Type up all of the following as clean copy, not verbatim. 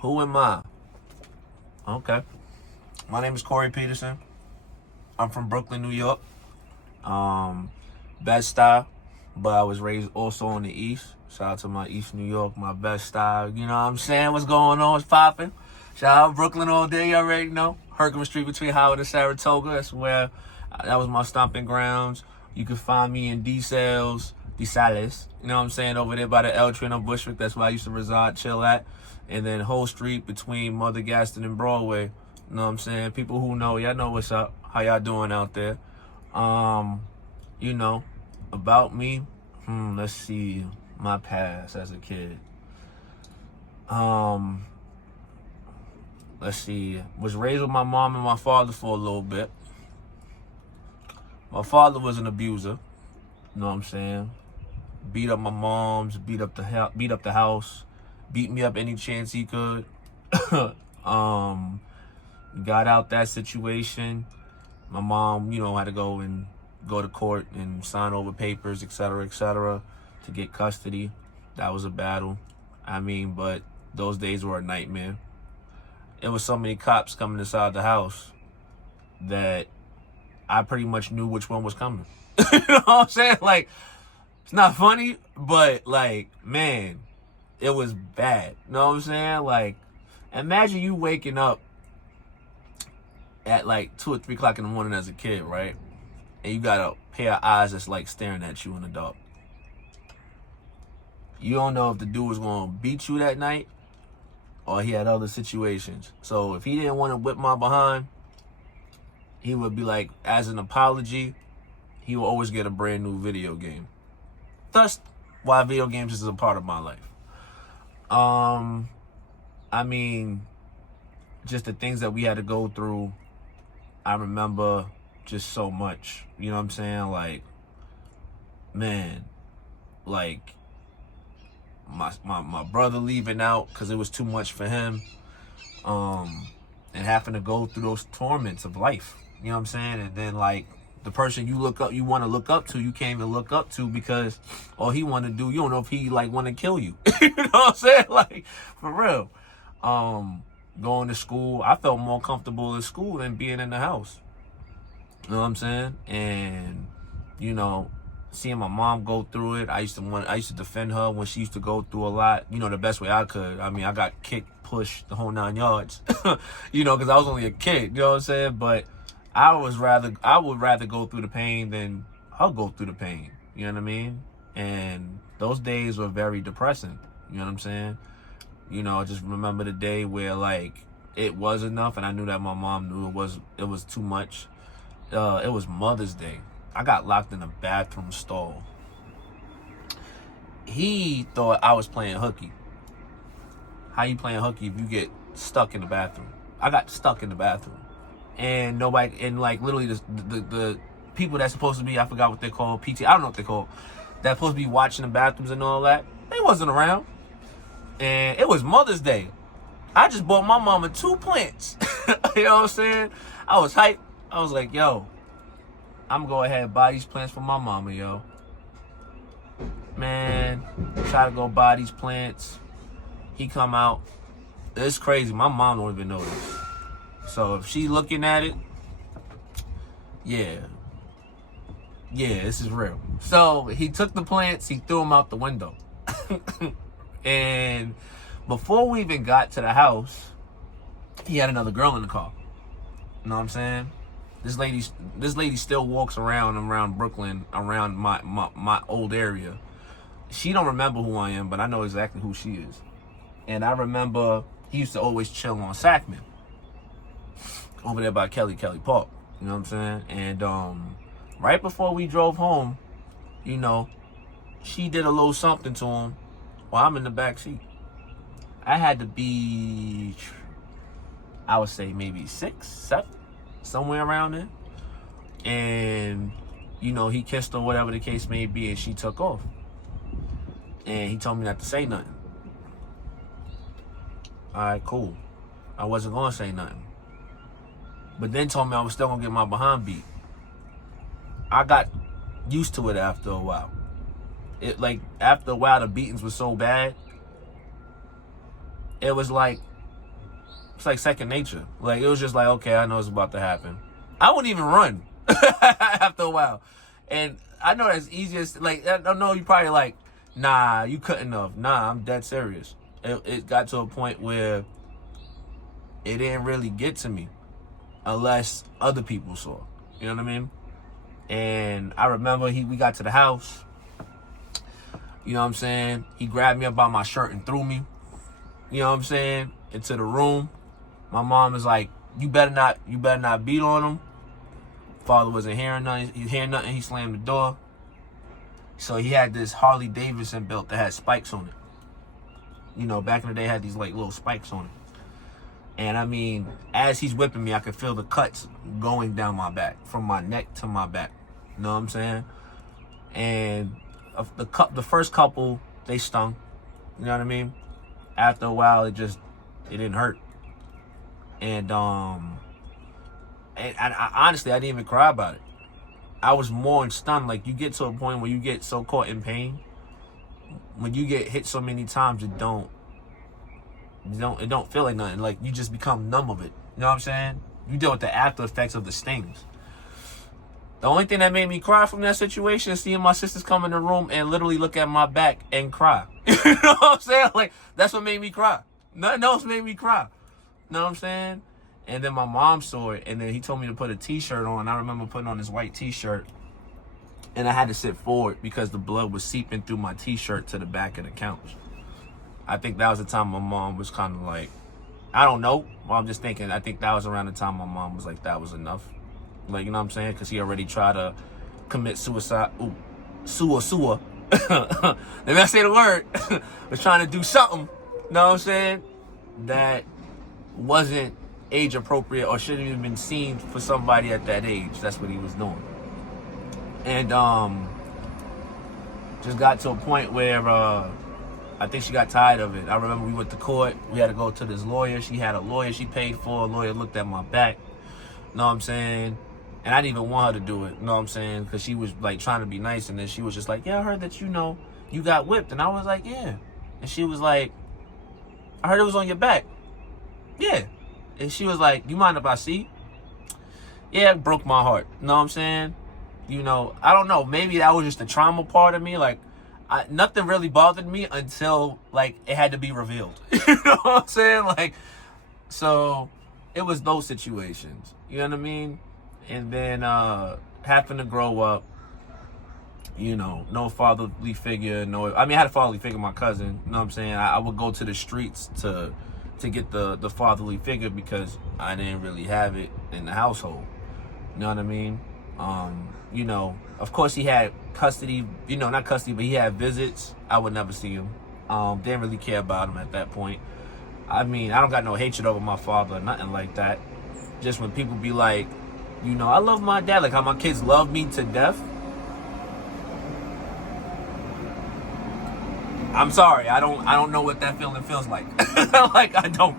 Who am I? Okay. My name is Corey Peterson. I'm from Brooklyn, New York. Bed-Stuy, but I was raised also in the East. Shout out to my East New York, my Bed-Stuy. You know what I'm saying? What's going on? What's popping? Shout out Brooklyn all day. You already know. Herkimer Street between Howard and Saratoga. That's where, that was my stomping grounds. You can find me in DeSales. You know what I'm saying? Over there by the L train on Bushwick. That's where I used to reside, chill at. And then Whole Street between Mother Gaston and Broadway. You know what I'm saying? People who know, y'all know what's up. How y'all doing out there? You know, about me. Let's see. My past as a kid. Let's see. Was raised with my mom and my father for a little bit. My father was an abuser. You know what I'm saying? Beat up my moms, beat up the house, beat me up any chance he could. Got out that situation. My mom, had to go to court and sign over papers, et cetera, to get custody. That was a battle. But those days were a nightmare. It was so many cops coming inside the house that I pretty much knew which one was coming. You know what I'm saying? Like, it's not funny, but man, it was bad. You know what I'm saying? Like, imagine you waking up at 2 or 3 o'clock in the morning as a kid, right? And you got a pair of eyes that's staring at you in the dark. You don't know if the dude was going to beat you that night or he had other situations. So if he didn't want to whip my behind, he would be like, as an apology, he will always get a brand new video game. Thus, why video games is a part of my life. Just the things that we had to go through, I remember just so much. You know what I'm saying? My brother leaving out because it was too much for him. And having to go through those torments of life. You know what I'm saying? And then the person you want to look up to, you can't even look up to because all he want to do, you don't know if he want to kill you. You know what I'm saying? For real. Going to school, I felt more comfortable in school than being in the house. You know what I'm saying? And, seeing my mom go through it, I used to defend her when she used to go through a lot, the best way I could. I got kicked, pushed, the whole 9 yards, because I was only a kid, you know what I'm saying? But I would rather go through the pain than her go through the pain, you know what I mean? And those days were very depressing, you know what I'm saying? I just remember the day where it was enough, and I knew that my mom knew it was too much. It was Mother's Day. I got locked in a bathroom stall. He thought I was playing hooky. How you playing hooky if you get stuck in the bathroom? I got stuck in the bathroom. And nobody, and literally the people that's supposed to be, I forgot what they're called, PT, I don't know what they're called, that's supposed to be watching the bathrooms and all that, they wasn't around. And it was Mother's Day. I just bought my mama 2 plants. You know what I'm saying? I was hyped. I was like, yo, I'm gonna go ahead and buy these plants for my mama, yo. Man, try to go buy these plants. He come out. It's crazy. My mom don't even know this. So if she looking at it, yeah, this is real. So he took the plants, he threw them out the window. And before we even got to the house, he had another girl in the car. You know what I'm saying? This lady still walks around Brooklyn, around my old area. She don't remember who I am, but I know exactly who she is. And I remember he used to always chill on Sackman, over there by Kelly Park. You know what I'm saying? And right before we drove home, she did a little something to him while I'm in the back seat. I had to be, I would say maybe 6, 7, somewhere around there. And, he kissed her, whatever the case may be, and she took off. And he told me not to say nothing. All right, cool. I wasn't going to say nothing. But then told me I was still going to get my behind beat. I got used to it after a while. After a while, the beatings were so bad. It was like It's like second nature. Like, it was just like, okay, I know it's about to happen. I wouldn't even run after a while. And I know that's easiest. Like, I know you probably like, nah, you couldn't have. Nah, I'm dead serious. It got to a point where it didn't really get to me unless other people saw. You know what I mean? And I remember we got to the house. You know what I'm saying? He grabbed me up by my shirt and threw me, you know what I'm saying, into the room. My mom was like, you better not beat on him. Father wasn't hearing nothing. He slammed the door. So he had this Harley Davidson belt that had spikes on it. You know, back in the day, had these like little spikes on it. And I mean, as he's whipping me, I could feel the cuts going down my back, from my neck to my back. You know what I'm saying? And the first couple, they stung. You know what I mean? After a while, it didn't hurt. And I honestly, I didn't even cry about it. I was more stunned. Like, you get to a point where you get so caught in pain. When you get hit so many times, it don't feel like nothing. Like, you just become numb of it. You know what I'm saying? You deal with the after effects of the stings. The only thing that made me cry from that situation is seeing my sisters come in the room and literally look at my back and cry. You know what I'm saying? Like, that's what made me cry. Nothing else made me cry. You know what I'm saying? And then my mom saw it, and then he told me to put a t-shirt on. I remember putting on this white t-shirt, and I had to sit forward because the blood was seeping through my t-shirt to the back of the couch. I think that was the time my mom was kind of like, I don't know. Well, I'm just thinking, I think that was around the time my mom was like, that was enough. Like, you know what I'm saying? Because he already tried to commit suicide. Ooh, sewer. Let me not say the word. Was trying to do something, you know what I'm saying, that wasn't age appropriate or shouldn't even been seen for somebody at that age. That's what he was doing. And just got to a point where I think she got tired of it. I remember we went to court. We had to go to this lawyer. She had a lawyer she paid for. A lawyer looked at my back. You know what I'm saying? And I didn't even want her to do it. You know what I'm saying? Because she was like trying to be nice. And then she was just like, yeah, I heard that, you got whipped. And I was like, yeah. And she was like, I heard it was on your back. Yeah. And she was like, you mind if I see? Yeah, it broke my heart. You know what I'm saying? I don't know. Maybe that was just the trauma part of me. Like, nothing really bothered me until, like, it had to be revealed. You know what I'm saying? Like, so it was those situations. You know what I mean? And then having to grow up, no fatherly figure. I had a fatherly figure, my cousin. You know what I'm saying? I would go to the streets to get the fatherly figure because I didn't really have it in the household. You know what I mean? Of course he had custody, not custody, but he had visits. I would never see him. Didn't really care about him at that point. I don't got no hatred over my father or nothing like that. Just when people be like, I love my dad, like how my kids love me to death. I'm sorry, I don't know what that feeling feels like. Like, I don't.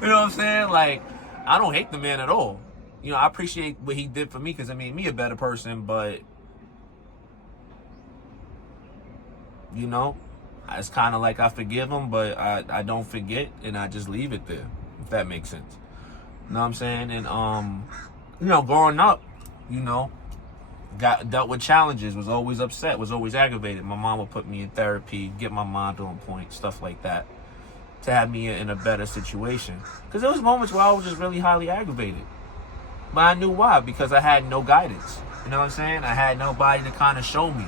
You know what I'm saying? Like, I don't hate the man at all. I appreciate what he did for me because it made me a better person, but it's kind of like I forgive him, but I don't forget, and I just leave it there, if that makes sense. You know what I'm saying? And growing up, dealt with challenges, was always upset, was always aggravated. My mom would put me in therapy, get my mind on point, stuff like that, to have me in a better situation. Because there was moments where I was just really highly aggravated. But I knew why, because I had no guidance. You know what I'm saying? I had nobody to kind of show me.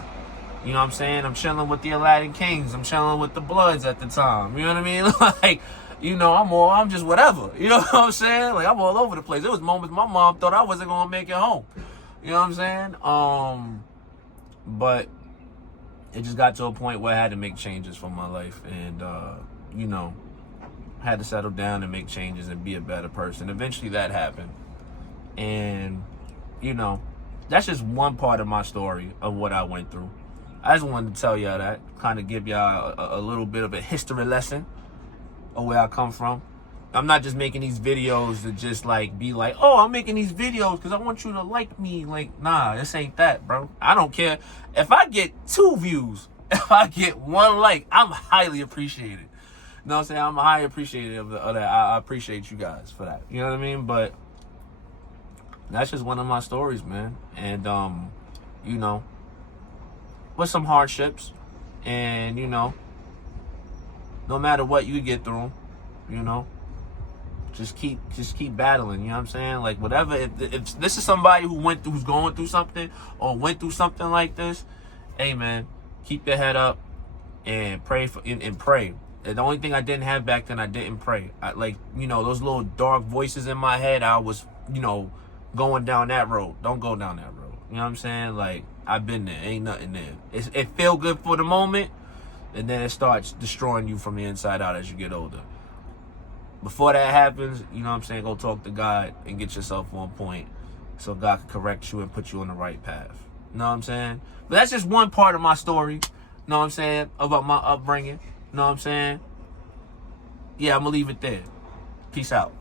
You know what I'm saying? I'm chilling with the Aladdin Kings. I'm chilling with the Bloods at the time. You know what I mean? Like, I'm just whatever. You know what I'm saying? Like, I'm all over the place. There was moments my mom thought I wasn't going to make it home. You know what I'm saying? But it just got to a point where I had to make changes for my life. And, had to settle down and make changes and be a better person. Eventually that happened. And, that's just one part of my story of what I went through. I just wanted to tell y'all that, kind of give y'all a little bit of a history lesson of where I come from. I'm not just making these videos to just like be like, oh, I'm making these videos because I want you to like me. Like, nah, this ain't that, bro. I don't care. If I get 2 views, if I get 1 like, I'm highly appreciated. know what I'm saying? I'm highly appreciative of that. I appreciate you guys for that. You know what I mean? But that's just one of my stories, man. And, you know, with some hardships. And, you know, no matter what you get through, you know, just keep battling. You know what I'm saying? Like, whatever. If this is somebody who's going through something or went through something like this, hey, man, keep your head up and pray and pray. The only thing I didn't have back then, I didn't pray. Like, you know, those little dark voices in my head, I was, you know, going down that road. Don't go down that road. You know what I'm saying? Like, I've been there. Ain't nothing there. It feel good for the moment, and then it starts destroying you from the inside out as you get older. Before that happens, you know what I'm saying, go talk to God and get yourself on point so God can correct you and put you on the right path. You know what I'm saying? But that's just one part of my story. You know what I'm saying? About my upbringing. You know what I'm saying? Yeah, I'm going to leave it there. Peace out.